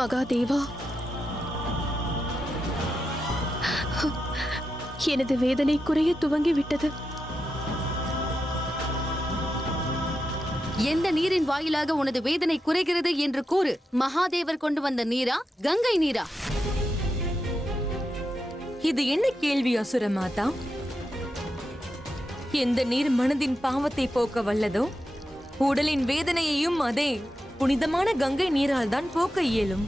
மகாதேவா, எனது வேதனை குறைய துவங்கிவிட்டது. எந்த நீரின் வாயிலாக உனது வேதனை குறைகிறது என்று கூறு. மகாதேவர் கொண்டு வந்த நீரா, கங்கை நீரா? இது என்ன கேள்வி அசுர மாதா? எந்த நீர் மனதின் பாவத்தை போக்க வல்லதோ, உடலின் வேதனையையும் அதே புனிதமான கங்கை நீரால் தான் போக்க இயலும்.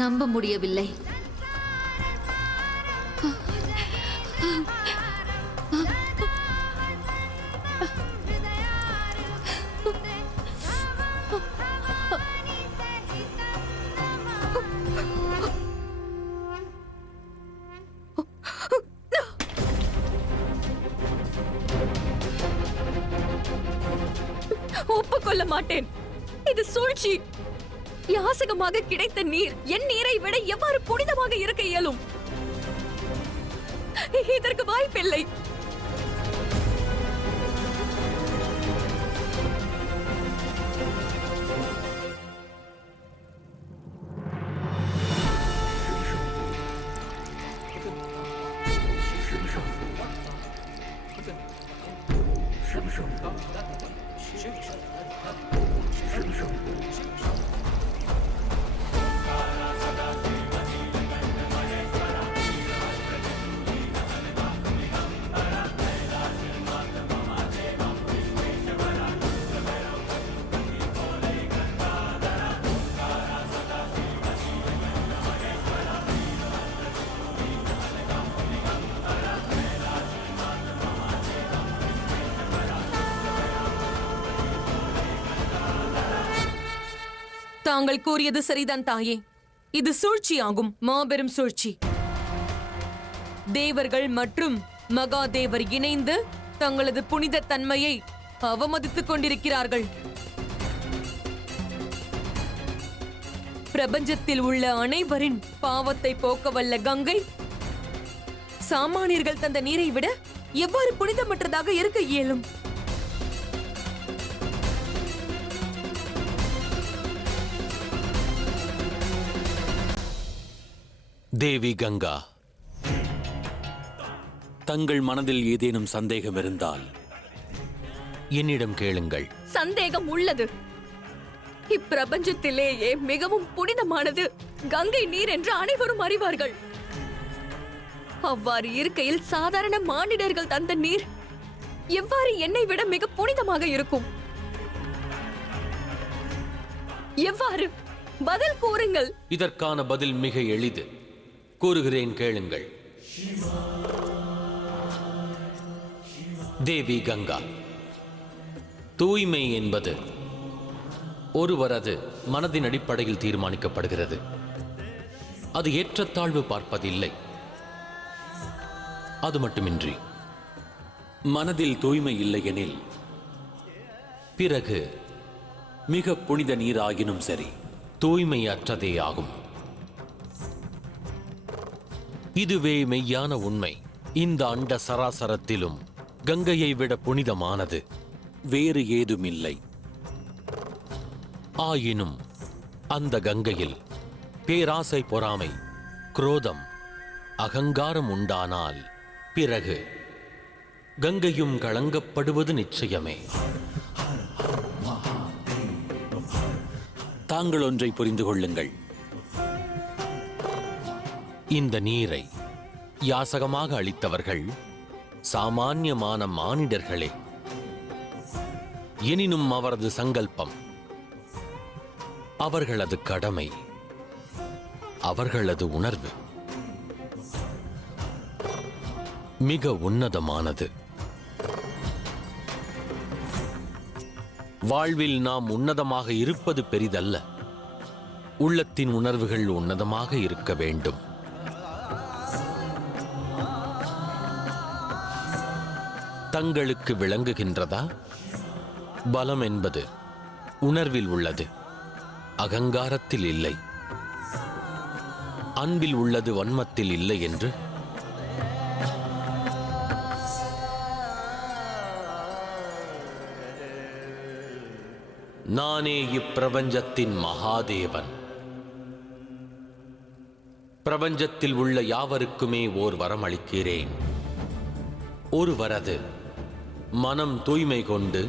நம்ப முடியவில்லை. ஒப்புக்கொள்ள மாட்டேன். இது சூழ்ச்சி. யாசகமாக கிடைத்த நீர் என் நீரை விட எவ்வாறு புனிதமாக இருக்க இயலும்? இதற்கு வாய்ப்பில்லை. தாங்கள் கூறியது சரிதான் தாயே. இது சூழ்ச்சியாகும், மாபெரும் சூழ்ச்சி. தேவர்கள் மற்றும் மகாதேவர் இணைந்து தங்களது புனித தன்மையை அவமதித்துக் கொண்டிருக்கிறார்கள். பிரபஞ்சத்தில் உள்ள அனைவரின் பாவத்தை போக்க வல்ல கங்கை சாமானியர்கள் தந்த நீரை விட எவ்வாறு புனிதமற்றதாக இருக்க இயலும்? தேவி கங்கா, தங்கள் மனதில் ஏதேனும் சந்தேகம் இருந்தால் என்னிடம் கேளுங்கள். சந்தேகம் உள்ளது. இப்பிரபஞ்சத்திலேயே மிகவும் புனிதமானது கங்கை நீர் என்று அனைவரும் அறிவார்கள். அவ்வாறு இருக்கையில் சாதாரண மானிடர்கள் தந்த நீர் எவ்வாறு என்னை விட மிக புனிதமாக இருக்கும்? எவ்வாறு? பதில் கூறுங்கள். இதற்கான பதில் மிக எளிது. கூறுகிறேன், கேளுங்கள். தேவி கங்கா, தூய்மை என்பது ஒருவரது மனதின் அடிப்படையில் தீர்மானிக்கப்படுகிறது. அது ஏற்றத்தாழ்வு பார்ப்பதில்லை. அது மட்டுமின்றி மனதில் தூய்மை இல்லையெனில் பிறகு மிக புனித நீராகினும் சரி தூய்மை அற்றதே ஆகும். இதுவே மெய்யான உண்மை. இந்த அண்ட சராசரத்திலும் கங்கையை விட புனிதமானது வேறு ஏதுமில்லை. ஆயினும் அந்த கங்கையில் பேராசை, பொறாமை, குரோதம், அகங்காரம் உண்டானால் பிறகு கங்கையும் களங்கப்படுவது நிச்சயமே. தாங்கள் ஒன்றை புரிந்து கொள்ளுங்கள். இந்த நீரை யாசகமாக அளித்தவர்கள் சாமான்யமான மானிடர்களே. எனினும் அவரது சங்கல்பம் அவர்களது கடமை, அவர்களது உணர்வு மிக உன்னதமானது. வாழ்வில் நாம் உன்னதமாக இருப்பது பெரிதல்ல, உள்ளத்தின் உணர்வுகள் உன்னதமாக இருக்க வேண்டும். தங்களுக்கு விளங்குகின்றதா? பலம் என்பது உணர்வில் உள்ளது, அகங்காரத்தில் இல்லை. அன்பில் உள்ளது, வன்மத்தில் இல்லை என்று. நானே இப்பிரபஞ்சத்தின் மகாதேவன். பிரபஞ்சத்தில் உள்ள யாவருக்குமே ஓர் வரம் அளிக்கிறேன். ஒருவரது மனம் தூய்மை கொண்டு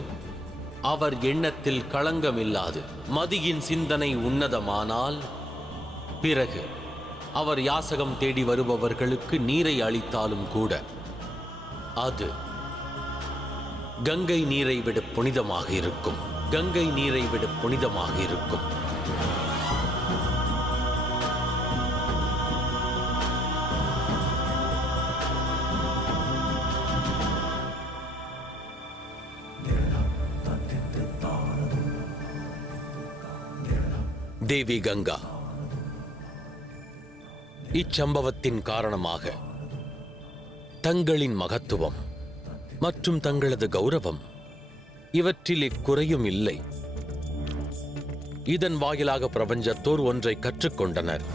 அவர் எண்ணத்தில் களங்கமில்லாது மதியின் சிந்தனை உன்னதமானால், பிறகு அவர் யாசகம் தேடி வருபவர்களுக்கு நீரை அளித்தாலும் கூட அது கங்கை நீரை விட புனிதமாக இருக்கும். கங்கை நீரை விட புனிதமாக இருக்கும். தேவி கங்கா, இச்சம்பவத்தின் காரணமாக தங்களின் மகத்துவம் மற்றும் தங்களது கௌரவம் இவற்றில் குறையும் இல்லை. இதன் வாயிலாக பிரபஞ்சத்தோர் ஒன்றை கற்றுக்கொண்டனர்.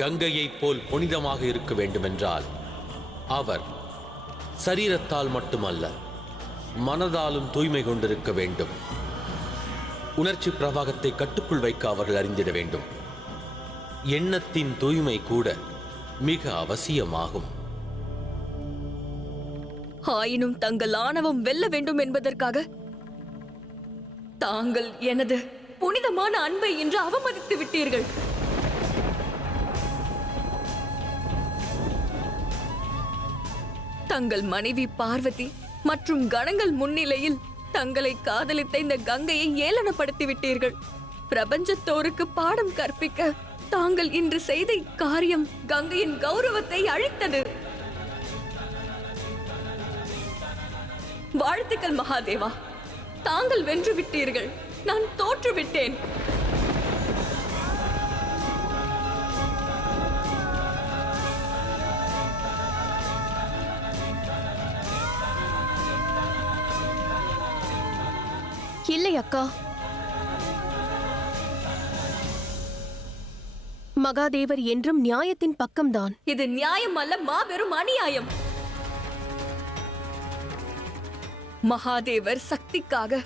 கங்கையைப் போல் புனிதமாக இருக்க வேண்டுமென்றால் அவர் சரீரத்தால் மட்டுமல்ல, மனதாலும் தூய்மை கொண்டிருக்க வேண்டும். உணர்ச்சி பிரவாகத்தை கட்டுக்குள் வைக்க அவர்கள் அறிந்திட வேண்டும். எண்ணத்தின் தூய்மை கூட மிக அவசியமாகும். ஆயினும் தங்கள் ஆணவம் வெல்ல வேண்டும் என்பதற்காக தாங்கள் எனது புனிதமான அன்பை இன்று அவமதித்து விட்டீர்கள். தங்கள் மனைவி பார்வதி மற்றும் கணங்கள் முன்னிலையில் தங்களை காதலித்த இந்த கங்கையை ஏளனப்படுத்தி விட்டீர்கள். பிரபஞ்சத்தோருக்கு பாடம் கற்பிக்க தாங்கள் இன்று செய்த காரியம் கங்கையின் கௌரவத்தை அழித்தது. வாழ்த்துக்கள் மகாதேவா, தாங்கள் வென்று விட்டீர்கள். நான் தோற்றுவிட்டேன். இல்லை அக்கா, மகாதேவர் என்றும் நியாயத்தின் பக்கம்தான். இது நியாயம் அல்ல, மாபெரும் அநியாயம். மகாதேவர் சக்திக்காக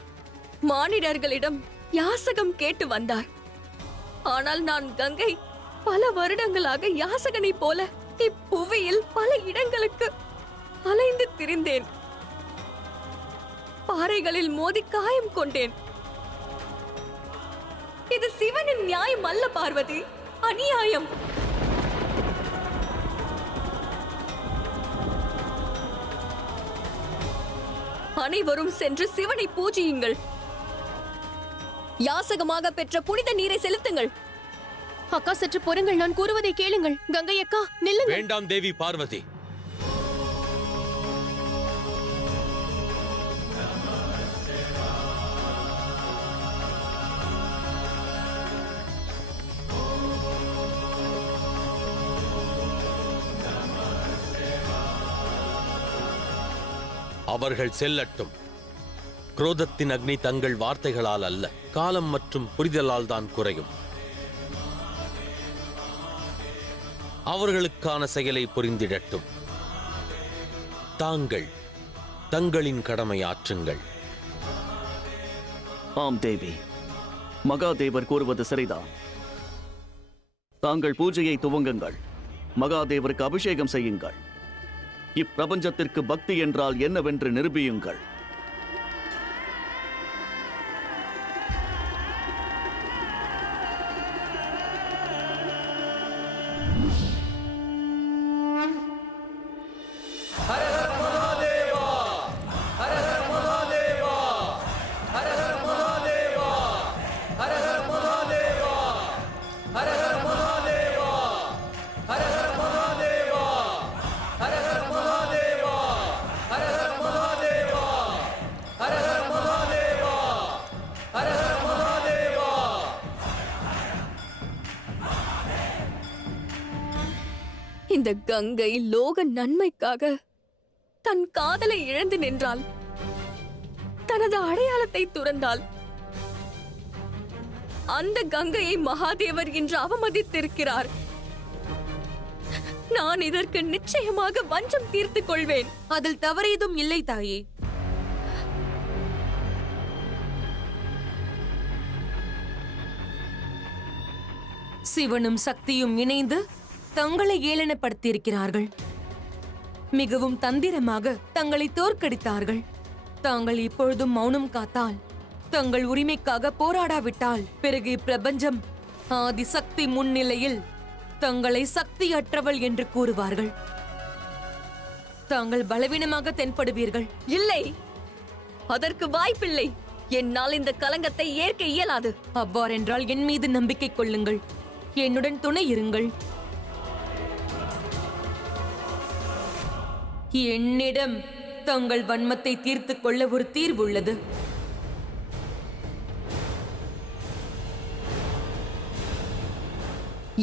மானிடர்களிடம் யாசகம் கேட்டு வந்தார். ஆனால் நான் கங்கை பல வருடங்களாக யாசகனை போல இப்புவியில் பல இடங்களுக்கு அலைந்து திரிந்தேன். பாறைகளில் மோதி காயம் கொண்டேன். இது சிவனின் நியாயம் அல்ல பார்வதி, அநியாயம். அனைவரும் சென்று சிவனை பூஜியுங்கள். யாசகமாக பெற்ற புனித நீரை செலுத்துங்கள். அக்கா சற்று பொறுங்கள், நான் கூறுவதை கேளுங்கள். கங்கை அக்கா நில்லுங்கள். வேண்டாம் தேவி பார்வதி. அவர்கள் செல்லட்டும். குரோதத்தின் அக்னி தங்கள் வார்த்தைகளால் அல்ல, காலம் மற்றும் புரிதலால் தான் குறையும். அவர்களுக்கான செயலை புரிந்திடட்டும். தாங்கள் தங்களின் கடமை ஆற்றுங்கள். ஆம் தேவி, மகாதேவர் கூறுவது சரிதான். தாங்கள் பூஜையை துவங்குங்கள். மகாதேவருக்கு அபிஷேகம் செய்யுங்கள். இப்பிரபஞ்சத்திற்கு பக்தி என்றால் என்னவென்று நிரூபியுங்கள். ஹர ஹர மகாதேவா, இந்த கங்கை லோக நன்மைக்காக தன் காதலை இழந்து நின்றாள், தனது அடையாளத்தை துறந்தாள். அந்த கங்கையை மகாதேவர் இன்று அவமதித்திருக்கிறார். நான் இதற்கு நிச்சயமாக வஞ்சம் தீர்த்துக் கொள்வேன். அதில் தவறேதும் இல்லை தாயே. சிவனும் சக்தியும் இணைந்து தங்களை ஏளனப்படுத்தியிருக்கிறார்கள். மிகவும் தந்திரமாக தங்களை தோற்கடித்தார்கள். தாங்கள் இப்பொழுதும் மௌனம் காத்தால், தங்கள் உரிமைக்காக போராடாவிட்டால், பிறகு இப்பிரபஞ்சம் ஆதி சக்தி முன்னிலையில் தங்களை சக்தியற்றவள் என்று கூறுவார்கள். தாங்கள் பலவீனமாக தென்படுவீர்கள். இல்லை, அதற்கு வாய்ப்பில்லை. என்னால் இந்த கலங்கத்தை ஏற்க இயலாது. அவ்வாறென்றால் என் மீது நம்பிக்கை கொள்ளுங்கள், என்னுடன் துணை இருங்கள். என்னிடம் தங்கள் வன்மத்தை தீர்த்துக் கொள்ள ஒரு தீர்வு உள்ளது.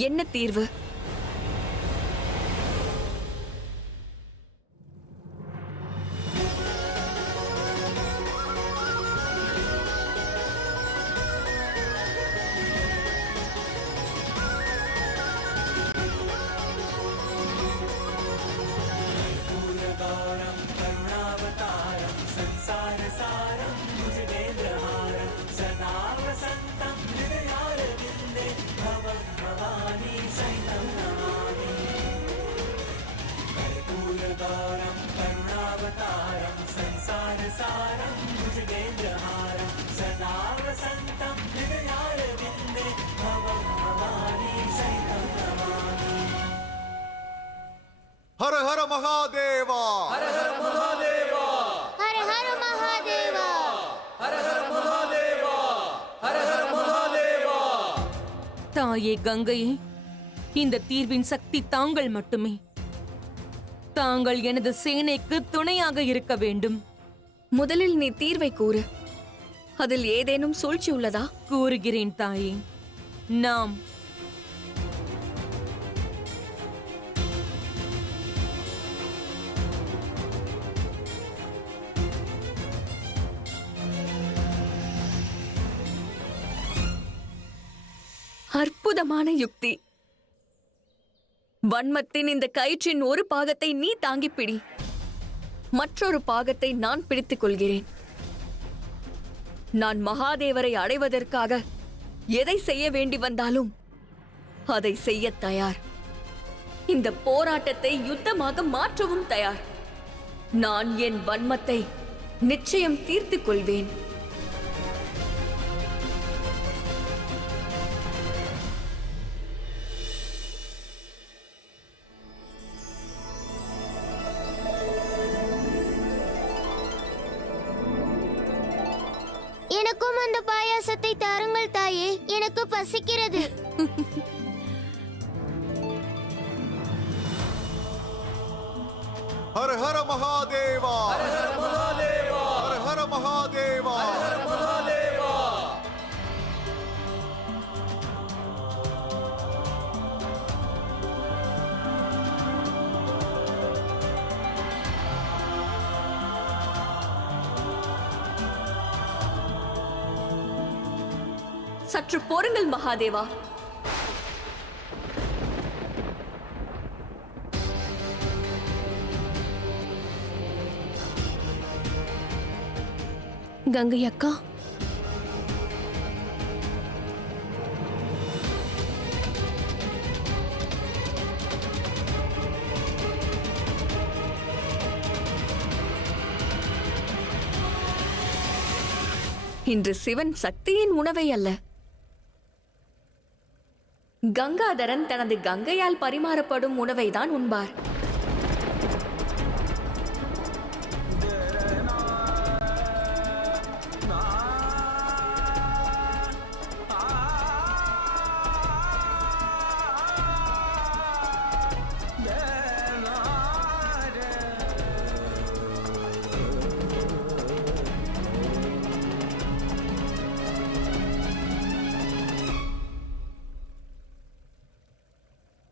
என்ன தீர்வு? हर हर महादेवा, हर हर महादेवा, हर हर महादेवा, हर हर महादेवा, हर हर महादेवा. தாயே கங்கையே, இந்த தீர்வின் சக்தி தாங்கள் மட்டுமே. தாங்கள் எனது சேனைக்கு துணையாக இருக்க வேண்டும். முதலில் நீ தீர்வை கூறு. அதில் ஏதேனும் சூழ்ச்சி உள்ளதா? கூறுகிறேன் தாயே. நாம் அற்புதமான யுக்தி. வன்மத்தின் இந்த கயிற்றின் ஒரு பாகத்தை நீ தாங்கிப் பிடி, மற்றொரு பாகத்தை நான் பிடித்துக் கொள்கிறேன். நான் மகாதேவரை அடைவதற்காக எதை செய்ய வேண்டி வந்தாலும் அதை செய்ய தயார். இந்த போராட்டத்தை யுத்தமாக மாற்றவும் தயார். நான் என் வன்மத்தை நிச்சயம் தீர்த்துக் கொள்வேன். எனக்கும் அந்த பாயாசத்தை தாருங்கள் தாயே, எனக்கு பசிக்கிறது. हर हर महादेवा, हर हर महादेवा, हर हर महादेवा, हर हर महादेवा. சற்று பொறுங்கள் மகாதேவா. கங்கை அக்கா, இன்று சிவன் சக்தியின் உணவை அல்ல, கங்காதரன் தனது கங்கையால் பரிமாறப்படும் உணவைதான் உண்பார்.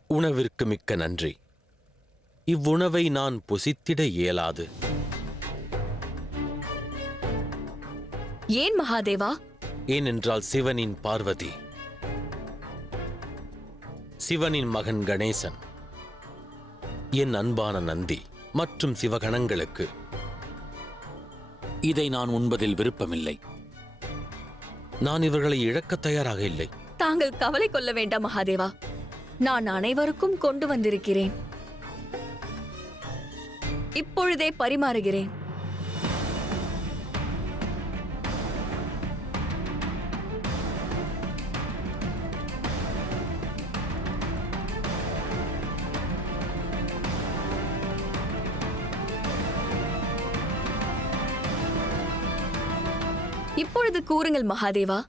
உணவிற்கு மிக்க நன்றி. இவ்வுணவை நான் புசித்திட இயலாது. ஏன் மகாதேவா? ஏனென்றால் சிவனின் பார்வதி, சிவனின் மகன் கணேசன், என் அன்பான நந்தி மற்றும் சிவகணங்களுக்கு இதை நான் உண்பதில் விருப்பமில்லை. நான் இவர்களை இழக்கத் தயாராக இல்லை. தாங்கள் கவலை கொள்ள வேண்டாம் மகாதேவா. நான் அனைவருக்கும் கொண்டு வந்திருக்கிறேன். இப்பொழுதே பரிமாறுகிறேன். இப்பொழுது கூறுங்கள் மகாதேவா,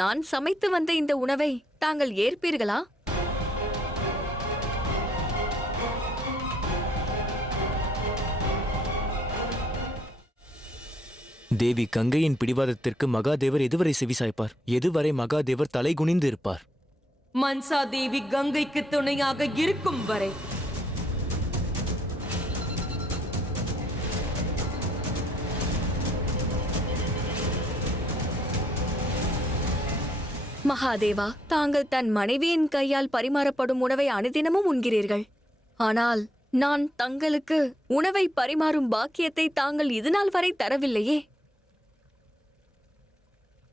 நான் சமைத்து வந்த இந்த உணவை தாங்கள் ஏற்பீர்களா? தேவி கங்கையின் பிடிவாதத்திற்கு மகாதேவர் எதுவரை செவிசாய்ப்பார்? எதுவரை மகாதேவர் தலை குனிந்து இருப்பார்? மன்சா தேவி கங்கைக்கு துணையாக இருக்கும் வரை. மகாதேவா, தாங்கள் தன் மனைவியின் கையால் பரிமாறப்படும் உணவை அனுதினமும் உண்கிறீர்கள். ஆனால் நான் தங்களுக்கு உணவை பரிமாறும் பாக்கியத்தை தாங்கள் இதுநாள் வரை தரவில்லையே.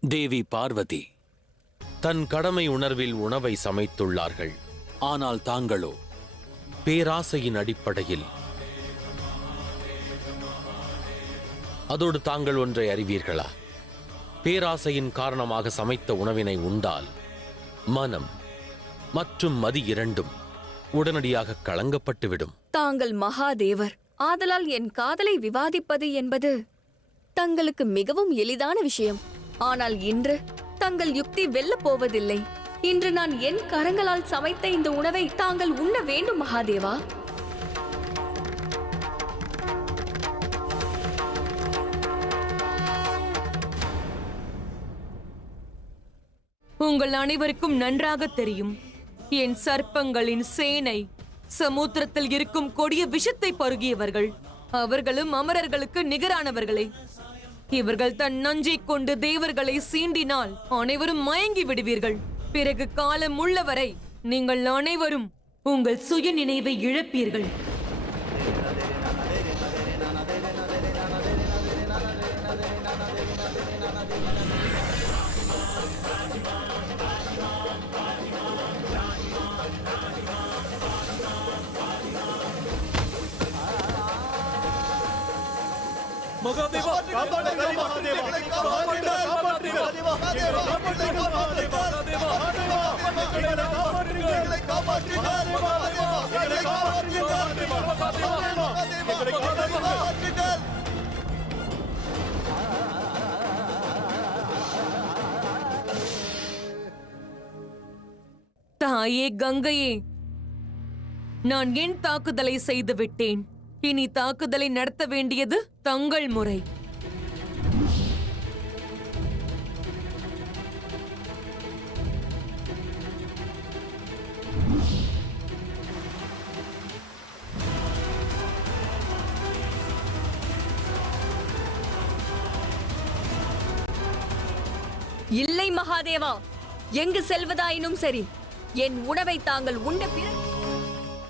தேவி பார்வதி தன் கடமை உணர்வில் உணவை சமைத்துள்ளார்கள். ஆனால் தாங்களோ பேராசையின் அடிப்படையில். அதோடு தாங்கள் ஒன்றை அறிவீர்களா? பேராசையின் காரணமாக சமைத்த உணவினை உண்டால் மனம் மற்றும் மதி இரண்டும் உடனடியாக களங்கப்பட்டுவிடும். தாங்கள் மகாதேவர், ஆதலால் என் காதலை விவாதிப்பது என்பது தங்களுக்கு மிகவும் எளிதான விஷயம். ஆனால் இன்று தங்கள் யுக்தி வெல்லப் போவதில்லை. இன்று நான் என் கரங்களால் சமைத்த இந்த உணவை தாங்கள் உண்ண வேண்டும் மகாதேவா. உங்கள் அனைவருக்கும் நன்றாக தெரியும், என் சர்ப்பங்களின் சேனை சமுத்திரத்தில் இருக்கும் கொடிய விஷத்தை பருகியவர்கள். அவர்களும் அமரர்களுக்கு நிகரானவர்களே. இவர்கள் தன் நஞ்சை கொண்டு தேவர்களை சீண்டினால் அனைவரும் மயங்கி விடுவீர்கள். பிறகு காலம் உள்ளவரை நீங்கள் அனைவரும் உங்கள் சுய நினைவை இழப்பீர்கள். மகாதேவா, காப்பாற்றுங்கள் மகாதேவா, காப்பாற்றுங்கள், காப்பாற்றுங்கள், மகாதேவா, காப்பாற்றுங்கள் மகாதேவா, மகாதேவா, எங்களை காப்பாற்றுங்கள், எங்களை காப்பாற்றுங்கள் மகாதேவா, எங்களை காப்பாற்றுங்கள் மகாதேவா, மகாதேவா, எங்களை காப்பாற்றுங்கள். தாயே கங்கையே, நான் என் தாக்குதலை செய்து விட்டேன். இனி தாக்குதலை நடத்த வேண்டியது தங்கள் முறை. இல்லை மகாதேவா, எங்கு செல்வதாயினும் சரி, என் உணவை தாங்கள் உண்ட பிறகு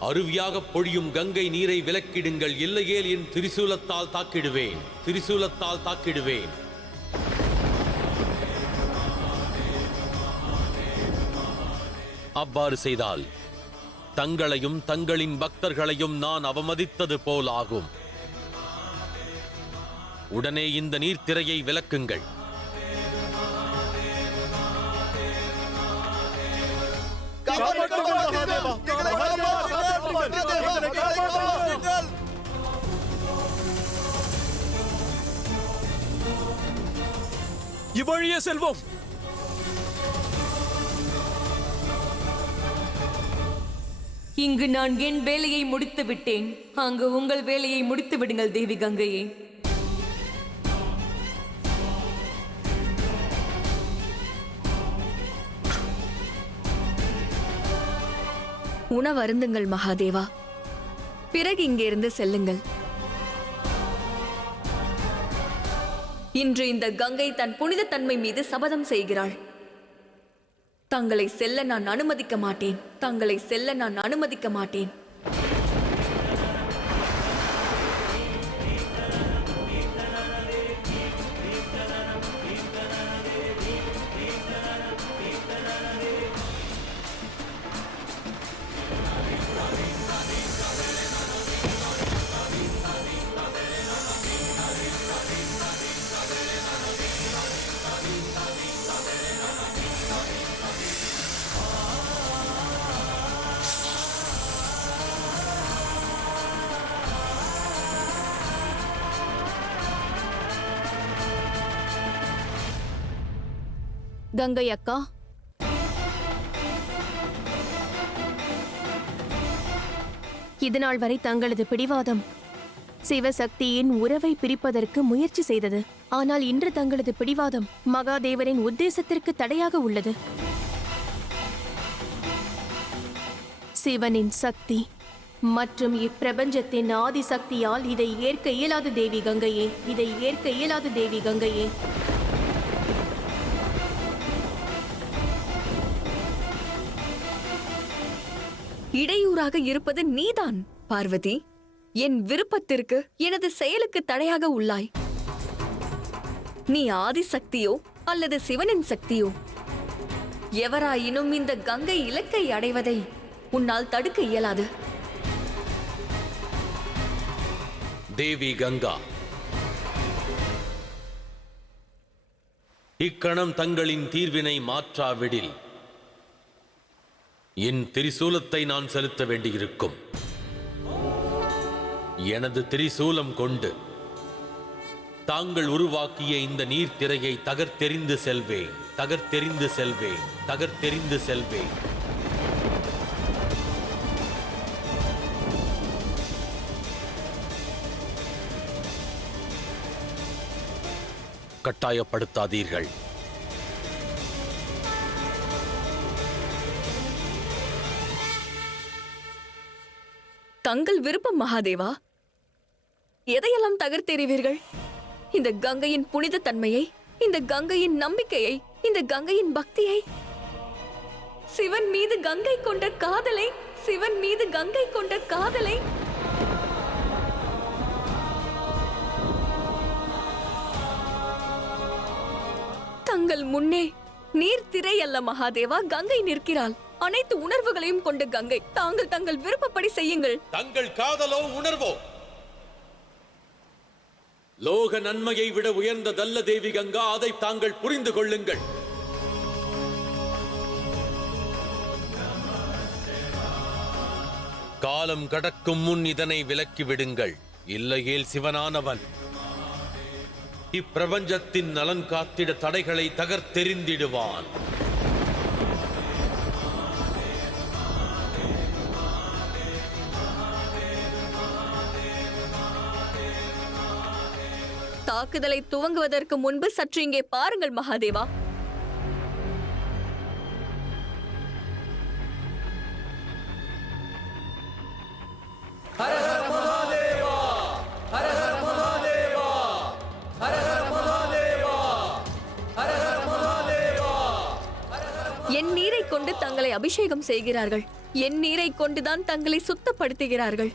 அருவியாக பொழியும் கங்கை நீரை விலக்கிடுங்கள். இல்லையேல் என் திரிசூலத்தால் தாக்கிடுவேன், திரிசூலத்தால் தாக்கிடுவேன். அவ்வாறு செய்தால் தங்களையும் தங்களின் பக்தர்களையும் நான் அவமதித்தது போல் ஆகும். உடனே இந்த நீர்த்திரையை விலக்குங்கள். இவ்வழியே செல்வோம். இங்கு நான் என் வேலையை முடித்து விட்டேன். அங்கு உங்கள் வேலையை முடித்து விடுங்கள் தேவி கங்கையே. உணவருந்துங்கள் மகாதேவா. பிறகு இங்கிருந்து செல்லுங்கள். இன்று இந்த கங்கை தன் புனித தன்மை மீது சபதம் செய்கிறாள். தங்களை செல்ல நான் அனுமதிக்க மாட்டேன். தங்களை செல்ல நான் அனுமதிக்க மாட்டேன். கங்கை அக்கா, இதுநாள் வரை தங்களது பிடிவாதம் சிவசக்தியின் உறவை பிரிப்பதற்கு முயற்சி செய்தது. ஆனால் இன்று தங்களது பிடிவாதம் மகாதேவரின் உத்தேசத்திற்கு தடையாக உள்ளது. சிவனின் சக்தி மற்றும் இப்பிரபஞ்சத்தின் ஆதி சக்தியால் இதை ஏற்க இயலாத தேவி கங்கையே, இதை ஏற்க இயலாத தேவி கங்கையே. இடையூறாக இருப்பது நீதான் பார்வதி. என் விருப்பத்திற்கு, எனது செயலுக்கு தடையாக உள்ளாய். நீ ஆதிசக்தியோ அல்லது சிவனின் சக்தியோ, எவராயினும் இந்த கங்கை இலக்கை அடைவதை உன்னால் தடுக்க இயலாது. தேவி கங்கா, இக்கணம் தங்களின் தீர்வினை மாற்றாவிடில் என் திரிசூலத்தை நான் செலுத்த வேண்டியிருக்கும். எனது திரிசூலம் கொண்டு தாங்கள் உருவாக்கிய இந்த நீர்த்திரையை தகர்த்தெறிந்து செல்வேன், தகர்த்தெறிந்து செல்வேன், தகர்த்தெறிந்து செல்வேன். கட்டாயப்படுத்தாதீர்கள். தங்கள் விருப்பம் மகாதேவா. எதையெல்லாம் தகர்த்தெறிவீர்கள்? இந்த கங்கையின் புனித தன்மையை, இந்த கங்கையின் நம்பிக்கையை, இந்த கங்கையின் பக்தியை, சிவன் மீது கங்கை கொண்ட காதலை, சிவன் மீது கங்கை கொண்ட காதலை. தங்கள் முன்னே நீர்த்திரை அல்ல மகாதேவா, கங்கை நிற்கிறாள். அனைத்து உணர்வுகளையும் கொண்ட கங்கை. தாங்கள் தங்கள் விருப்பப்படி செய்யுங்கள். தங்கள் காதலோ உணர்வோ லோக நன்மையை விட உயர்ந்ததல்ல தேவி கங்கா. அதை தாங்கள் புரிந்து கொள்ளுங்கள். காலம் கடக்கும் முன் இதனை விலக்கி விடுங்கள். இல்லையேல் சிவனானவன் இப்பிரபஞ்சத்தின் நலன் காத்திட தடைகளை தகர்த்தெறிந்திடுவான். தாக்குதலை துவங்குவதற்கு முன்பு சற்று இங்கே பாருங்கள் மகாதேவா. என் நீரை கொண்டு தங்களை அபிஷேகம் செய்கிறார்கள். என் நீரை கொண்டுதான் தங்களை சுத்தப்படுத்துகிறார்கள்.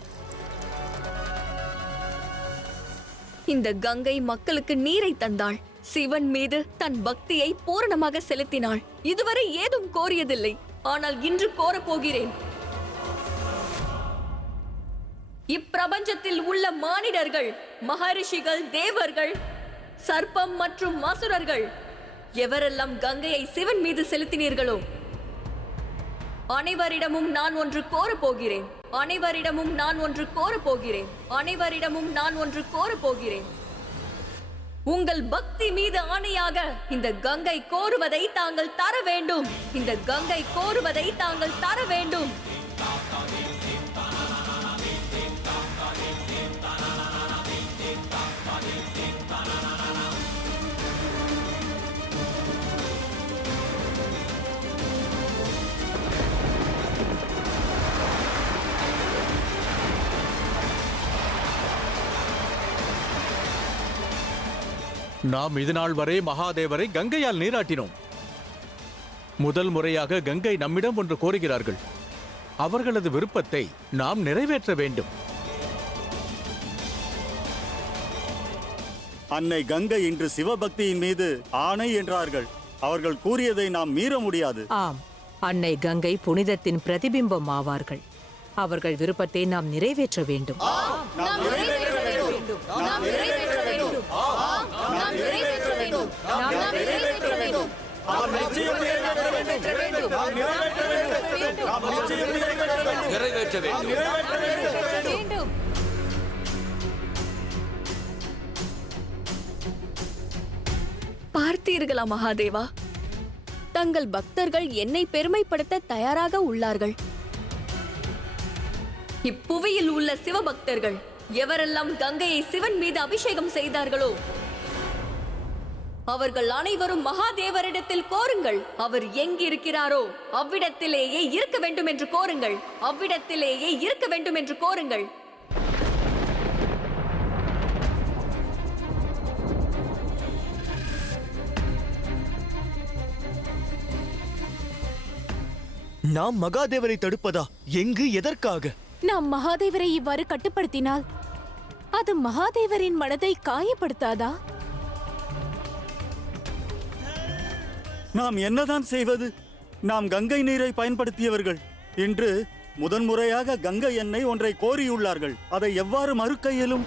இந்த கங்கை மக்களுக்கு நீரை தந்தாள். சிவன் மீது தன் பக்தியை பூரணமாக செலுத்தினாள். இதுவரை ஏதும் கோரியதில்லை, ஆனால் இன்று கோரப்போகிறேன். இப்பிரபஞ்சத்தில் உள்ள மானிடர்கள், மகரிஷிகள், தேவர்கள், சர்ப்பம் மற்றும் அசுரர்கள் எவரெல்லாம் கங்கையை சிவன் மீது செலுத்தினீர்களோ அனைவரிடமும் நான் ஒன்று கோரப்போகிறேன். அனைவரிடமும் நான் ஒன்று கோரப்போகிறேன். அனைவரிடமும் நான் ஒன்று கோரப்போகிறேன். உங்கள் பக்தி மீது ஆணையாக இந்த கங்கை கோருவதை தாங்கள் தர வேண்டும். இந்த கங்கை கோருவதை தாங்கள் தர வேண்டும். நாம் இதுநாள் வரை மகாதேவரை கங்கையால் நீராட்டினோம். முதல் முறையாக கங்கை நம்மிடம் ஒன்று கோருகிறார்கள். அவர்களது விருப்பத்தை நாம் நிறைவேற்ற வேண்டும். அன்னை கங்கை இன்று சிவபக்தியின் மீது ஆணை என்றார்கள். அவர்கள் கூறியதை நாம் மீற முடியாது. ஆம், அன்னை கங்கை புனிதத்தின் பிரதிபிம்பம் ஆவார்கள். அவர்கள் விருப்பத்தை நாம் நிறைவேற்ற வேண்டும். நிறைவேற்ற வேண்டும். பார்த்தீர்களா மகாதேவா, தங்கள் பக்தர்கள் என்னை பெருமைப்படுத்த தயாராக உள்ளார்கள். இப்புவியில் உள்ள சிவபக்தர்கள் எவரெல்லாம் கங்கையை சிவன் மீது அபிஷேகம் செய்தார்களோ அவர்கள் அனைவரும் மகாதேவரிடத்தில் கோருங்கள். அவர் எங்கிருக்கிறாரோ அவ்விடத்திலேயே இருக்க வேண்டும் என்று கோருங்கள். அவ்விடத்திலேயே இருக்க வேண்டும் என்று கோருங்கள். நாம் மகாதேவரை தடுப்பதா? எங்கு, எதற்காக? நாம் மகாதேவரை இவ்வாறு கட்டுப்படுத்தினால் அது மகாதேவரின் மனதை காயப்படுத்தாதா? நாம் என்னதான் செய்வது? நாம் கங்கை நீரை பயன்படுத்தியவர்கள். இன்று முதன்முறையாக கங்கை எண்ணெய் ஒன்றை கோரியுள்ளார்கள். அதை எவ்வாறு மறுக்க இயலும்?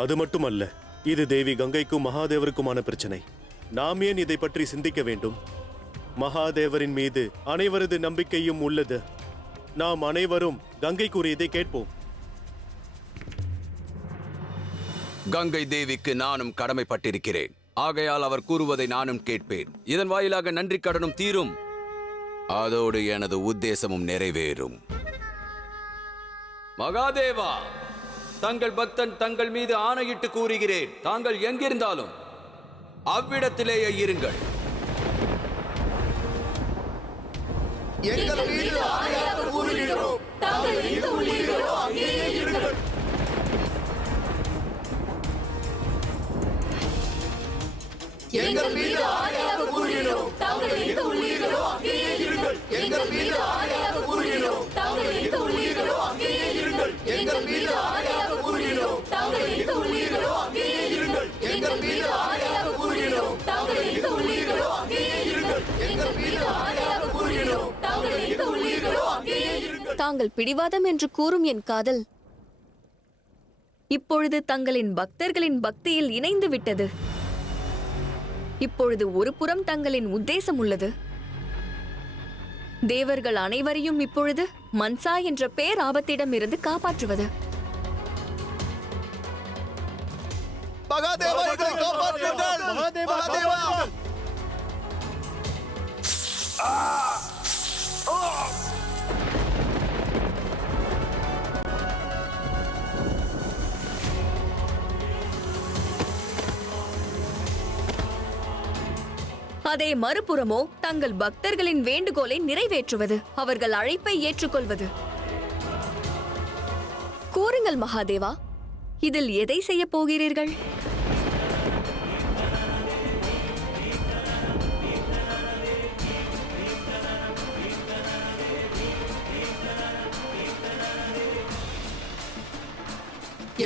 அது மட்டுமல்ல, இது தேவி கங்கைக்கும் மகாதேவருக்குமான பிரச்சனை. நாம் ஏன் இதை பற்றி சிந்திக்க வேண்டும்? மகாதேவரின் மீது அனைவரது நம்பிக்கையும் உள்ளது. நாம் அனைவரும் கங்கை கூறியதை கேட்போம். கங்கை தேவிக்கு நானும் கடமைப்பட்டிருக்கிறேன். ஆகையால் அவர் கூறுவதை நானும் கேட்பேன். இதன் வாயிலாக நன்றி கடனும் தீரும். அதோடு எனது உத்தேசமும் நிறைவேறும். மகாதேவா, தங்கள் பக்தன் தங்கள் மீது ஆணையிட்டு கூறுகிறேன். தாங்கள் எங்கிருந்தாலும் அவ்விடத்திலேயே இருங்கள். எங்கள் மீது ஆணையாக கூறுகிறோம். தாங்கள் எங்கு உள்ளீர்களோ அங்கேயே இருங்கள். எங்கள் மீது ஆணையாக கூறுகிறோம். தாங்கள் எங்கு உள்ளீர்களோ அங்கேயே இருங்கள். எங்கள் மீது ஆணையாக கூறுகிறோம். தாங்கள் எங்கு உள்ளீர்களோ அங்கேயே இருங்கள். எங்கள் மீது ஆணையாக கூறுகிறோம். தாங்கள் எங்கு உள்ளீர்களோ அங்கேயே இருங்கள். எங்கள் மீது ஆணையாக கூறுகிறோம். தாங்கள் எங்கு உள்ளீர்களோ அங்கேயே இருங்கள். எங்கள் மீது ஆணையாக கூறுகிறோம். தாங்கள் எங்கு உள்ளீர்களோ அங்கேயே இருங்கள். தாங்கள் பிடிவாதம் என்று கூறும் என் காதல் இப்பொழுது தங்களின் பக்தர்களின் பக்தியில் இணைந்து விட்டது. இப்பொழுது ஒரு புறம் தங்களின் உத்தேசம் உள்ளது. தேவர்கள் அனைவரையும் இப்பொழுது மன்சா என்ற பேர் ஆபத்திடம் இருந்து காப்பாற்றுவது. மகாதேவா, எங்களை காப்பாற்றுங்கள். மகாதேவா. அதே மறுபுறமோ தங்கள் பக்தர்களின் வேண்டுகோளை நிறைவேற்றுவது, அவர்கள் அழைப்பை ஏற்றுக்கொள்வது. கூறுங்கள் மகாதேவா, இதில் எதை செய்ய போகிறீர்கள்?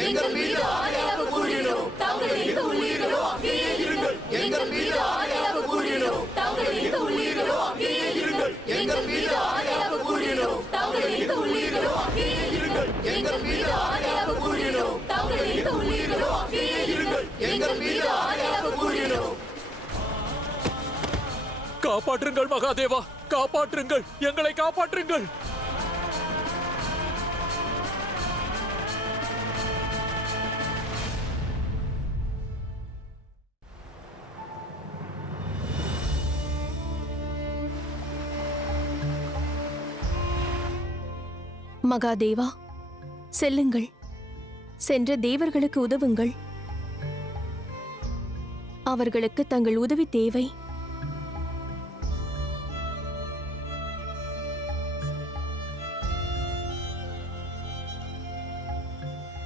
எங்கள் மீது ஆணையாக கூறுகிறோம். தாங்கள் எங்கு உள்ளீர்களோ அங்கேயே இருங்கள். எங்கள் மீது ஆணையாக கூறுகிறோம். தாங்கள் எங்கு உள்ளீர்களோ அங்கேயே இருங்கள். எங்கள் மீது ஆணையாக கூறுகிறோம். தாங்கள் எங்கு உள்ளீர்களோ அங்கேயே இருங்கள். எங்கள் மீது ஆணையாக கூறுகிறோம். தாங்கள் எங்கு உள்ளீர்களோ அங்கேயே இருங்கள். எங்கள் மீது ஆணையாக கூறுகிறோம். காப்பாற்றுங்கள் மகாதேவா, காப்பாற்றுங்கள், எங்களை காப்பாற்றுங்கள். மகாதேவா, செல்லுங்கள். சென்ற தேவர்களுக்கு உதவுங்கள். அவர்களுக்கு தங்கள் உதவி தேவை.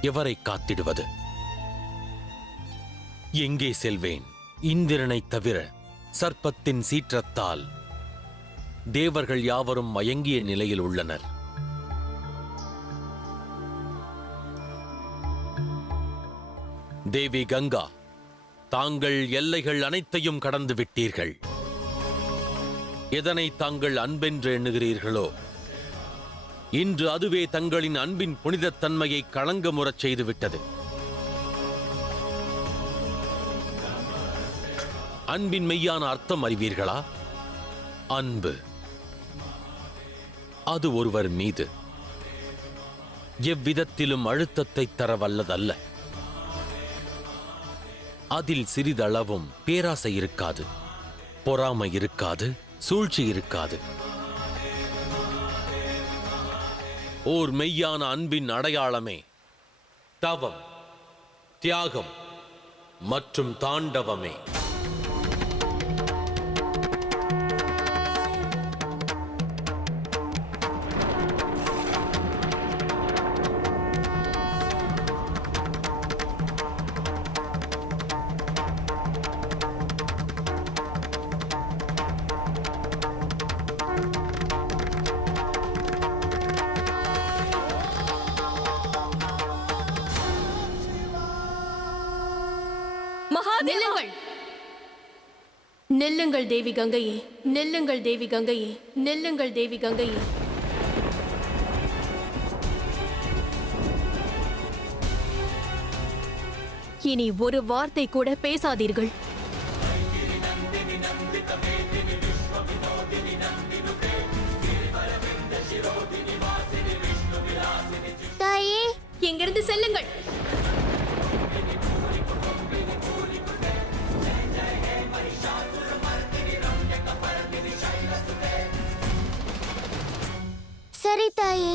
எவரை காத்திடுவது? எங்கே செல்வேன்? இந்திரனைத் தவிர சர்ப்பத்தின் சீற்றத்தால் தேவர்கள் யாவரும் மயங்கிய நிலையில் உள்ளனர். தேவி கங்கா, தாங்கள் எல்லைகள் அனைத்தையும் கடந்து விட்டீர்கள். எதனை தாங்கள் அன்பென்று எண்ணுகிறீர்களோ இன்று அதுவே தங்களின் அன்பின் புனிதத்தன்மையை களங்கமுறச் செய்துவிட்டது. அன்பின் மெய்யான அர்த்தம் அறிவீர்களா? அன்பு அது ஒருவர் மீது எவ்விதத்திலும் அழுத்தத்தை தர வல்லதல்ல. அதில் சிறிதளவும் பேராசை இருக்காது, பொறாமை இருக்காது, சூழ்ச்சி இருக்காது. ஓர் மெய்யான அன்பின் அடையாளமே தவம், தியாகம் மற்றும் தாண்டவமே. நில்லுங்கள், நில்லுங்கள் தேவி கங்கையே, நில்லுங்கள் தேவி கங்கையே, நில்லுங்கள் தேவி கங்கையே. இனி ஒரு வார்த்தை கூட பேசாதீர்கள். தாயே, இங்கிருந்து செல்லுங்கள். சரி தாயே.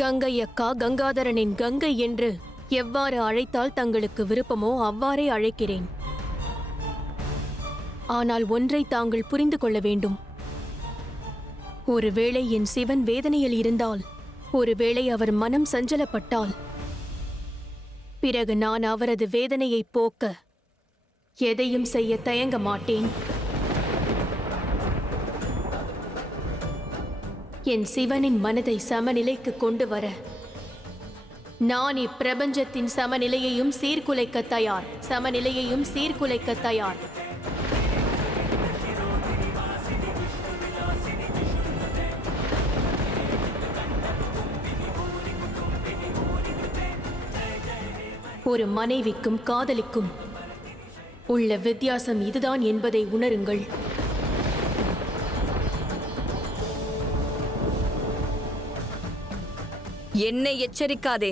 கங்கை அக்கா, கங்காதரனின் கங்கை என்று எவ்வாறு அழைத்தால் தங்களுக்கு விருப்பமோ அவ்வாறே அழைக்கிறேன். ஆனால் ஒன்றை தாங்கள் புரிந்து கொள்ள வேண்டும். ஒருவேளை என் சிவன் வேதனையில் இருந்தால், ஒருவேளை அவர் மனம் சஞ்சலப்பட்டால், பிறகு நான் அவரது வேதனையை போக்க எதையும் செய்ய தயங்க மாட்டேன். என் சிவனின் மனதை சமநிலைக்கு கொண்டு வர நான் இப்பிரபஞ்சத்தின் சமநிலையையும் சீர்குலைக்க தயார், சமநிலையையும் சீர்குலைக்க தயார். ஒரு மனைவிக்கும் காதலிக்கும் உள்ள வித்தியாசம் இதுதான் என்பதை உணருங்கள். என்னை எச்சரிக்காதே.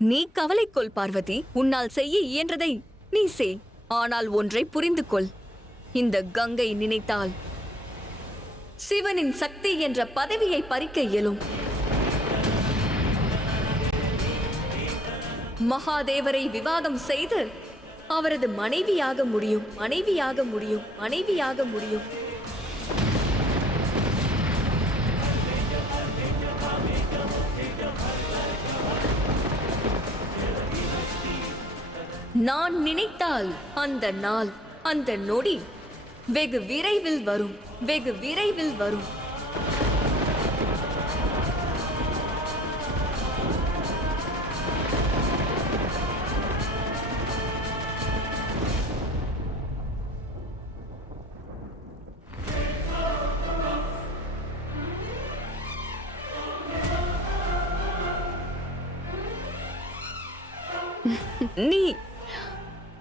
நீ கவலை கொள் பார்வதி. உன்னால் செய்ய இயன்றதை நீ செய். ஆனால் ஒன்றை புரிந்து கொள். இந்த கங்கை நினைத்தால் சிவனின் சக்தி என்ற பதவியை பறிக்க இயலும். மகாதேவரை விவாதம் செய்து அவரது மனைவியாக முடியும், மனைவியாக முடியும், மனைவியாக முடியும். நான் நினைத்தால் அந்த நாள், அந்த நொடி வெகு விரைவில் வரும், வெகு விரைவில் வரும்.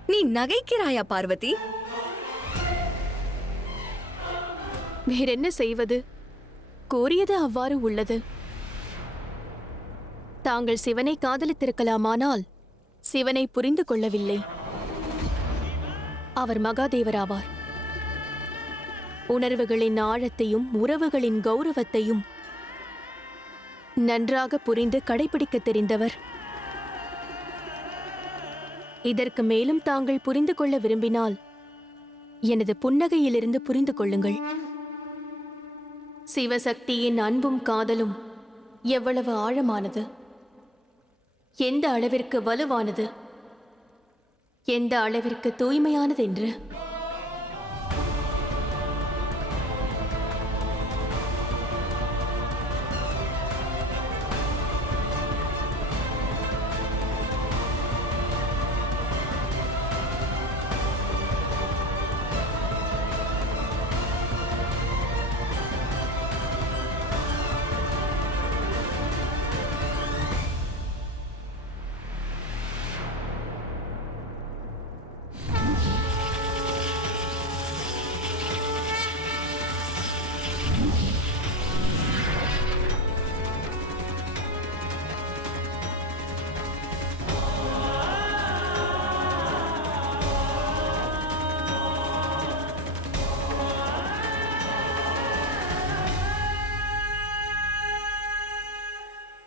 நீ நகைக்கிறாயா பார்வதி? வேறென்ன செய்வது? கோரியது அவ்வாறு உள்ளது. தாங்கள் சிவனை காதலித்திருக்கலாமானால் சிவனை புரிந்து கொள்ளவில்லை. அவர் மகாதேவராவார். உணர்வுகளின் ஆழத்தையும் உறவுகளின் கௌரவத்தையும் நன்றாக புரிந்து கடைபிடிக்க தெரிந்தவர். இதற்கு மேலும் தாங்கள் புரிந்து கொள்ள விரும்பினால் எனது புன்னகையிலிருந்து புரிந்து கொள்ளுங்கள். சிவசக்தியின் அன்பும் காதலும் எவ்வளவு ஆழமானது, எந்த அளவிற்கு வலுவானது, எந்த அளவிற்கு தூய்மையானது என்று.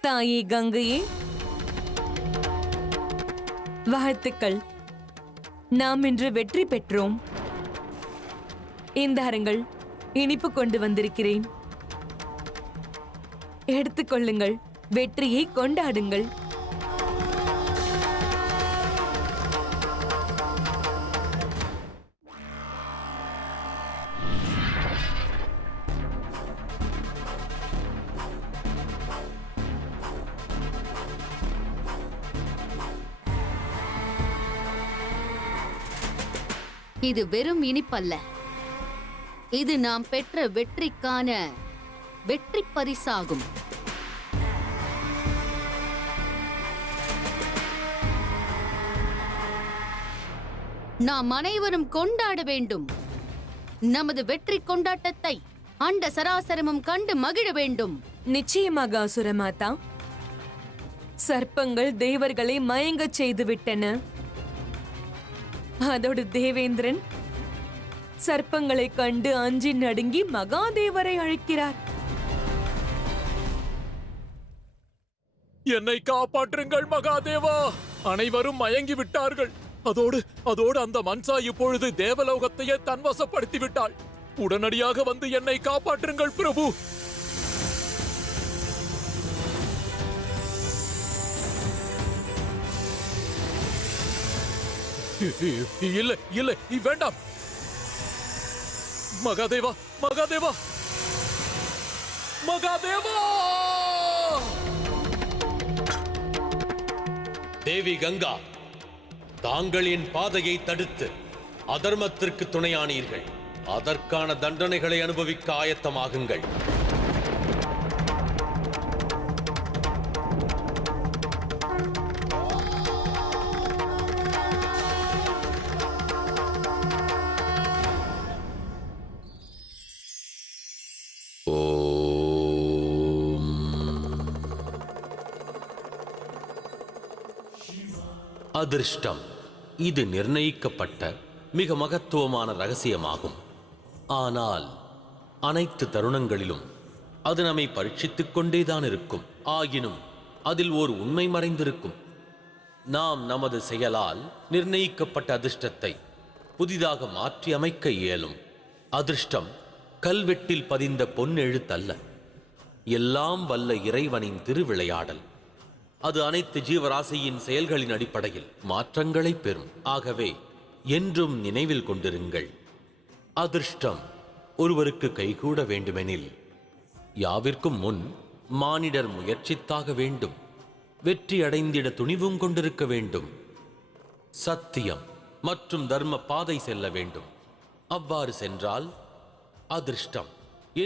தாயே கங்கையே, வாழ்த்துக்கள். நாம் இன்று வெற்றி பெற்றோம். இந்தாருங்கள், இனிப்பு கொண்டு வந்திருக்கிறேன். எடுத்துக்கொள்ளுங்கள், வெற்றியை கொண்டாடுங்கள். இது வெறும் இனிப்பல்ல, இது நாம் பெற்ற வெற்றிக்கான வெற்றி பரிசாகும். நாம் அனைவரும் கொண்டாட வேண்டும். நமது வெற்றி கொண்டாட்டத்தை அண்ட சராசரமும் கண்டு மகிழ வேண்டும். நிச்சயமாக அசுரமாதா. சர்ப்பங்கள் தேவர்களை மயங்கச் செய்து விட்டன. அதோடு தேவேந்திரன் சர்ப்பங்களை கண்டு அஞ்சி நடுங்கி மகாதேவரை அழைக்கிறார். என்னை காப்பாற்றுங்கள் மகாதேவா! அனைவரும் மயங்கி விட்டார்கள். அதோடு அந்த மன்சா இப்பொழுது தேவலோகத்தையே தன்வசப்படுத்தி விட்டாள். உடனடியாக வந்து என்னை காப்பாற்றுங்கள் பிரபு. இல்லை இல்லை, வேண்டாம். மகாதேவா, மகாதேவா, மகாதேவா! தேவி கங்கா, தாங்கள் என் பாதையை தடுத்து அதர்மத்திற்கு துணையானீர்கள். அதற்கான தண்டனைகளை அனுபவிக்க ஆயத்தமாகுங்கள். அதிர்ஷ்டம் இது நிர்ணயிக்கப்பட்ட மிக மகத்துவமான ரகசியமாகும். ஆனால் அனைத்து தருணங்களிலும் அது நம்மை பரீட்சித்துக் கொண்டேதான் இருக்கும். ஆயினும் அதில் ஓர் உண்மை மறைந்திருக்கும். நாம் நமது செயலால் நிர்ணயிக்கப்பட்ட அதிர்ஷ்டத்தை புதிதாக மாற்றி அமைக்க இயலும். அதிர்ஷ்டம் கல்வெட்டில் பதிந்த பொன்னெழுத்தல்ல, எல்லாம் வல்ல இறைவனின் திருவிளையாடல். அது அனைத்து ஜீவராசியின் செயல்களின் அடிப்படையில் மாற்றங்களை பெறும். ஆகவே என்றும் நினைவில் கொண்டிருங்கள், அதிர்ஷ்டம் ஒருவருக்கு கைகூட வேண்டுமெனில் யாவிற்கும் முன் மானிடர் முயற்சித்தாக வேண்டும். வெற்றி அடைந்திட துணிவும் கொண்டிருக்க வேண்டும். சத்தியம் மற்றும் தர்ம பாதை செல்ல வேண்டும். அவ்வாறு சென்றால் அதிர்ஷ்டம்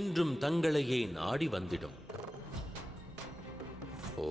என்றும் தங்களையே நாடி வந்திடும். ஓ